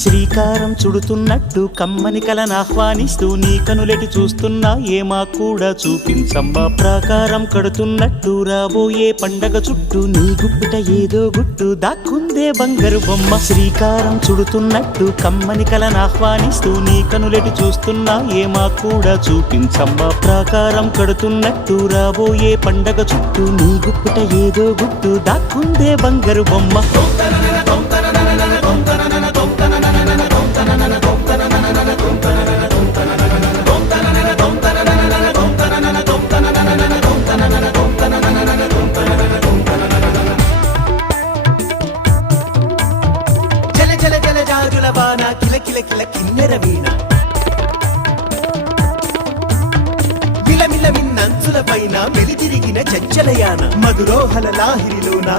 శ్రీకారం చుడుతున్నట్టు కమ్మని కలను ఆహ్వానిస్తూ నీ కనులెటి చూస్తున్నా ఏమా కూడా చూపించమ్మా ప్రాకారం కడుతున్నట్టు రాబోయే పండగ చుట్టూ నీ గుప్పిట ఏదో గుట్టు దాక్కుందే బంగారు బొమ్మ శ్రీకారం చుడుతున్నట్టు కమ్మని కలను ఆహ్వానిస్తూ నీ కనులెటి చూస్తున్నా ఏమా కూడా చూపించమ్మా ప్రాకారం కడుతున్నట్టు రాబోయే పండగ చుట్టూ నీ గుప్పిట ఏదో గుట్టు దాక్కుందే బంగారు బొమ్మ కిల కిల కిల కిన్నెర వీణ విలమిల మిన్నంచుల పైన మెలితిరిగిన చంచలయాన మధురోహల లాహిరిలోన